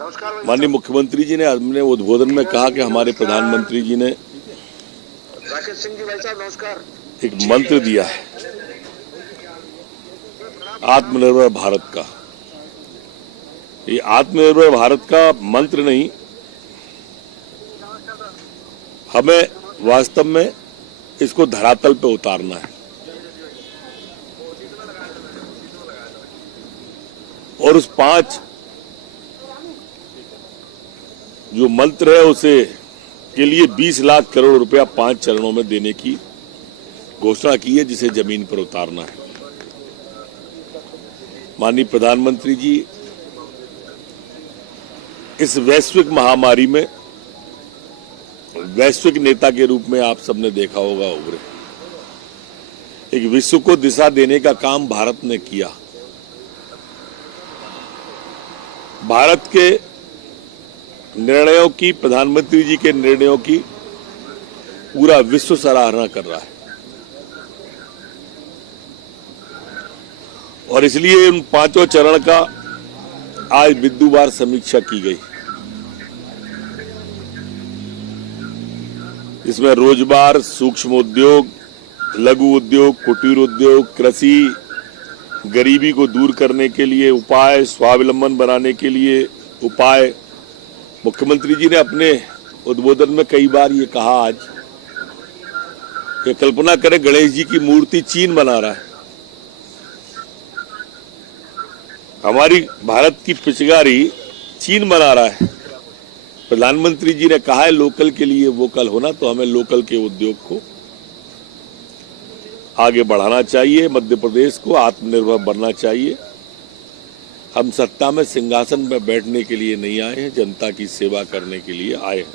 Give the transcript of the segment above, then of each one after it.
माननीय मुख्यमंत्री जी ने अपने उद्बोधन में कहा कि हमारे प्रधानमंत्री जी ने राकेश सिंह जी भाई साहब नमस्कार। एक मंत्र दिया है आत्मनिर्भर भारत का। ये आत्मनिर्भर भारत का मंत्र नहीं, हमें वास्तव में इसको धरातल पे उतारना है और उस 5 जो मंत्र है उसे के लिए 20 लाख करोड़ रुपया 5 चरणों में देने की घोषणा की है, जिसे जमीन पर उतारना है। माननीय प्रधानमंत्री जी इस वैश्विक महामारी में वैश्विक नेता के रूप में आप सबने देखा होगा उभरे। एक विश्व को दिशा देने का काम भारत ने किया। भारत के निर्णयों की, प्रधानमंत्री जी के निर्णयों की पूरा विश्व सराहना कर रहा है और इसलिए उन 5 चरण का आज बिंदुवार समीक्षा की गई। इसमें रोजगार, सूक्ष्म उद्योग, लघु उद्योग, कुटीर उद्योग, कृषि, गरीबी को दूर करने के लिए उपाय, स्वावलंबन बनाने के लिए उपाय। मुख्यमंत्री जी ने अपने उद्बोधन में कई बार ये कहा आज कि कल्पना करें गणेश जी की मूर्ति चीन बना रहा है, हमारी भारत की पिचकारी चीन बना रहा है। प्रधानमंत्री जी ने कहा है लोकल के लिए वोकल होना, तो हमें लोकल के उद्योग को आगे बढ़ाना चाहिए, मध्य प्रदेश को आत्मनिर्भर बनना चाहिए। हम सत्ता में सिंहासन में बैठने के लिए नहीं आए हैं, जनता की सेवा करने के लिए आए हैं।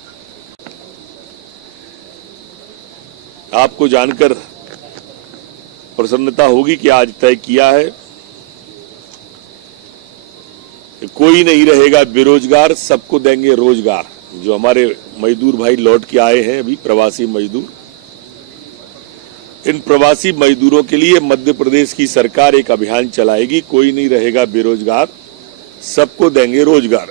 आपको जानकर प्रसन्नता होगी कि आज तय किया है कि कोई नहीं रहेगा बेरोजगार, सबको देंगे रोजगार। जो हमारे मजदूर भाई लौट के आए हैं अभी, प्रवासी मजदूर, इन प्रवासी मजदूरों के लिए मध्य प्रदेश की सरकार एक अभियान चलाएगी, कोई नहीं रहेगा बेरोजगार, सबको देंगे रोजगार।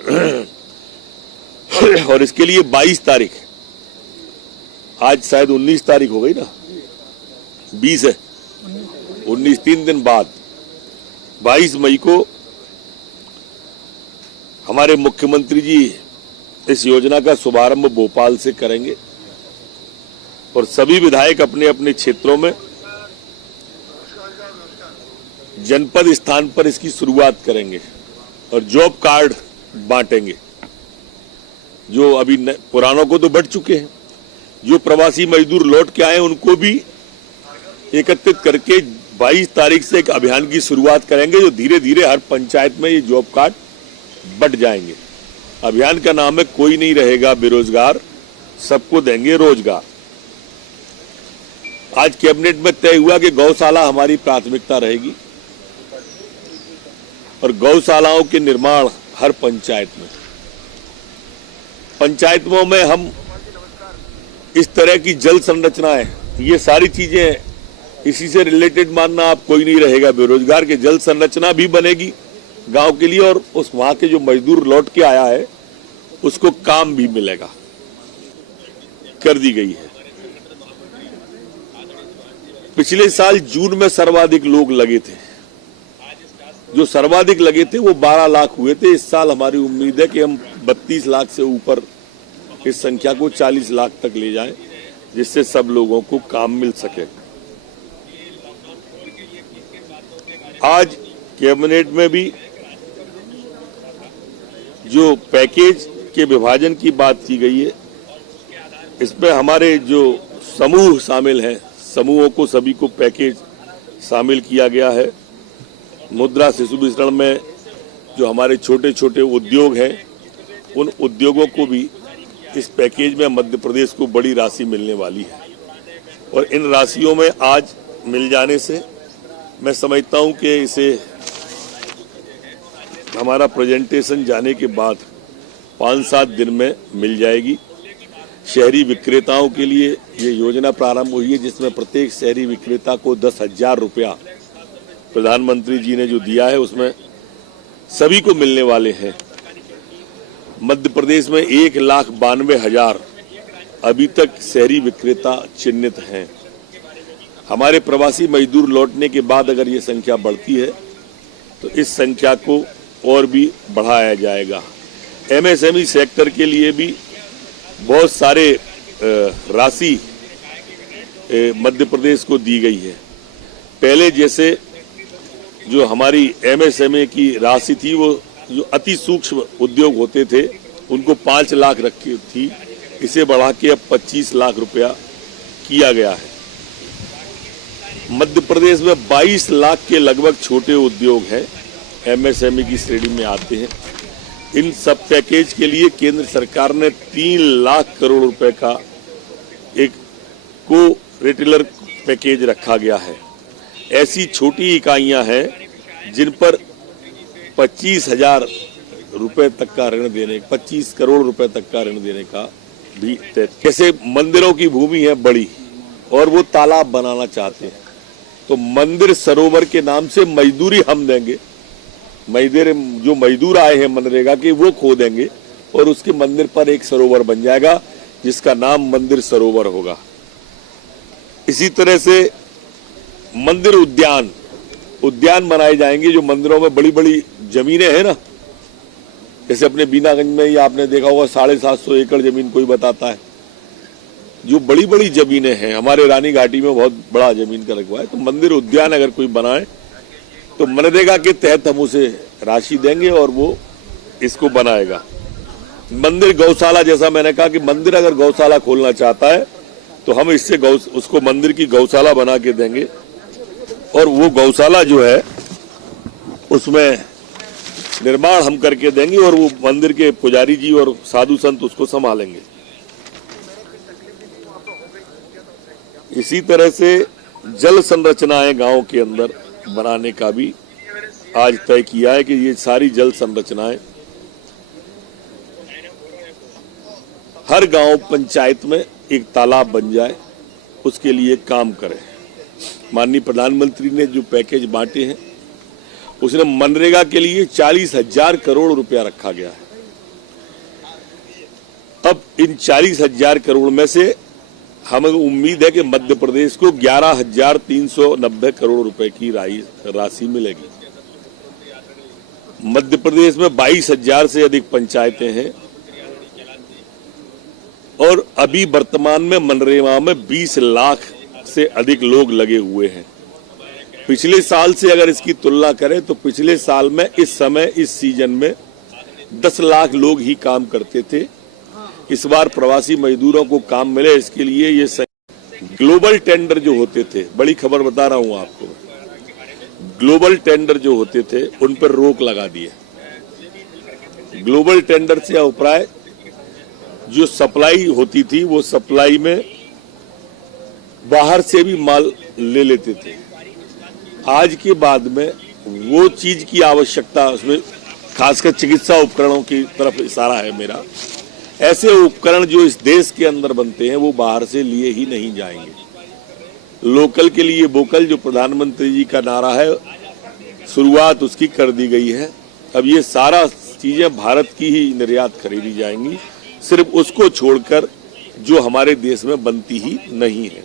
और इसके लिए 22 तारीख, आज शायद 19 तारीख हो गई ना, 20 है, 19 3 दिन बाद 22 मई को हमारे मुख्यमंत्री जी इस योजना का शुभारंभ भोपाल से करेंगे और सभी विधायक अपने अपने क्षेत्रों में जनपद स्थान पर इसकी शुरुआत करेंगे और जॉब कार्ड बांटेंगे। जो अभी पुरानों को तो बढ़ चुके हैं, जो प्रवासी मजदूर लौट के आए उनको भी एकत्रित करके 22 तारीख से एक अभियान की शुरुआत करेंगे, जो धीरे धीरे हर पंचायत में ये जॉब कार्ड बंट जाएंगे। अभियान का नाम है कोई नहीं रहेगा बेरोजगार, सबको देंगे रोजगार। आज कैबिनेट में तय हुआ कि गौशाला हमारी प्राथमिकता रहेगी और गौशालाओं के निर्माण हर पंचायत में। पंचायतों में हम इस तरह की जल संरचनाएं, ये सारी चीजें इसी से रिलेटेड मानना आप कोई नहीं रहेगा बेरोजगार के, जल संरचना भी बनेगी गांव के लिए और उस वहां के जो मजदूर लौट के आया है उसको काम भी मिलेगा, कर दी गई है। पिछले साल जून में सर्वाधिक लोग लगे थे, जो सर्वाधिक लगे थे वो 12 लाख हुए थे। इस साल हमारी उम्मीद है कि हम 32 लाख से ऊपर इस संख्या को 40 लाख तक ले जाएं, जिससे सब लोगों को काम मिल सके। आज कैबिनेट में भी जो पैकेज के विभाजन की बात की गई है, इसमें हमारे जो समूह शामिल हैं, समूहों को सभी को पैकेज शामिल किया गया है। मुद्रा शिशु वितरण में जो हमारे छोटे छोटे उद्योग हैं, उन उद्योगों को भी इस पैकेज में मध्य प्रदेश को बड़ी राशि मिलने वाली है और इन राशियों में आज मिल जाने से मैं समझता हूं कि इसे हमारा प्रेजेंटेशन जाने के बाद 5-7 दिन में मिल जाएगी। शहरी विक्रेताओं के लिए ये योजना प्रारंभ हुई है, जिसमें प्रत्येक शहरी विक्रेता को 10,000 रुपया प्रधानमंत्री जी ने जो दिया है उसमें सभी को मिलने वाले हैं। मध्य प्रदेश में 1,92,000 अभी तक शहरी विक्रेता चिन्हित हैं। हमारे प्रवासी मजदूर लौटने के बाद अगर ये संख्या बढ़ती है तो इस संख्या को और भी बढ़ाया जाएगा। एमएसएमई सेक्टर के लिए भी बहुत सारे राशि मध्य प्रदेश को दी गई है। पहले जैसे जो हमारी एमएसएमई की राशि थी, वो जो अति सूक्ष्म उद्योग होते थे उनको 5 लाख रखी थी, इसे बढ़ा के अब 25 लाख रुपया किया गया है। मध्य प्रदेश में 22 लाख के लगभग छोटे उद्योग हैं, एमएसएमई की श्रेणी में आते हैं। इन सब पैकेज के लिए केंद्र सरकार ने 3 लाख करोड़ रुपए का एक को रिटेलर पैकेज रखा गया है। ऐसी छोटी इकाइयां हैं जिन पर 25,000 रुपए तक का ऋण देने 25 करोड़ रुपए तक का ऋण देने का भी तय। जैसे मंदिरों की भूमि है बड़ी और वो तालाब बनाना चाहते हैं, तो मंदिर सरोवर के नाम से मजदूरी हम देंगे। जो मजदूर आए हैं मनरेगा के, वो खोदेंगे और उसके मंदिर पर एक सरोवर बन जाएगा जिसका नाम मंदिर सरोवर होगा। इसी तरह से मंदिर उद्यान बनाए जाएंगे। जो मंदिरों में बड़ी बड़ी जमीनें हैं ना, जैसे अपने बीनागंज में ही आपने देखा होगा 750 एकड़ जमीन कोई बताता है। जो बड़ी बड़ी जमीनें हैं, हमारे रानी घाटी में बहुत बड़ा जमीन का रकबा है, तो मंदिर उद्यान अगर कोई बनाए तो मनरेगा के तहत हम उसे राशि देंगे और वो इसको बनाएगा। मंदिर गौशाला, जैसा मैंने कहा कि मंदिर अगर गौशाला खोलना चाहता है तो हम इससे उसको मंदिर की गौशाला बना के देंगे और वो गौशाला जो है उसमें निर्माण हम करके देंगे और वो मंदिर के पुजारी जी और साधु संत उसको संभालेंगे। इसी तरह से जल संरचनाएं गांव के अंदर बनाने का भी आज तय किया है कि ये सारी जल संरचनाएं हर गांव पंचायत में एक तालाब बन जाए, उसके लिए काम करें। माननीय प्रधानमंत्री ने जो पैकेज बांटे हैं उसने मनरेगा के लिए 40,000 करोड़ रुपया रखा गया है। अब इन 40,000 करोड़ में से हमें उम्मीद है कि मध्य प्रदेश को 11,390 करोड़ रुपए की राशि मिलेगी। मध्य प्रदेश में 22,000 से अधिक पंचायतें हैं और अभी वर्तमान में मनरेगा में 20 लाख से अधिक लोग लगे हुए हैं। पिछले साल से अगर इसकी तुलना करें तो पिछले साल में इस समय इस सीजन में 10 लाख लोग ही काम करते थे। इस बार प्रवासी मजदूरों को काम मिले, इसके लिए ये ग्लोबल टेंडर जो होते थे, बड़ी खबर बता रहा हूं आपको, ग्लोबल टेंडर जो होते थे उन पर रोक लगा दी है। ग्लोबल टेंडर से अभिप्राय जो सप्लाई होती थी वो सप्लाई में बाहर से भी माल ले लेते थे। आज के बाद में वो चीज की आवश्यकता, उसमें खासकर चिकित्सा उपकरणों की तरफ इशारा है मेरा। ऐसे उपकरण जो इस देश के अंदर बनते हैं वो बाहर से लिए ही नहीं जाएंगे। लोकल के लिए वोकल जो प्रधानमंत्री जी का नारा है, शुरुआत उसकी कर दी गई है। अब ये सारा चीजें भारत की ही निर्यात खरीदी जाएंगी, सिर्फ उसको छोड़कर जो हमारे देश में बनती ही नहीं है।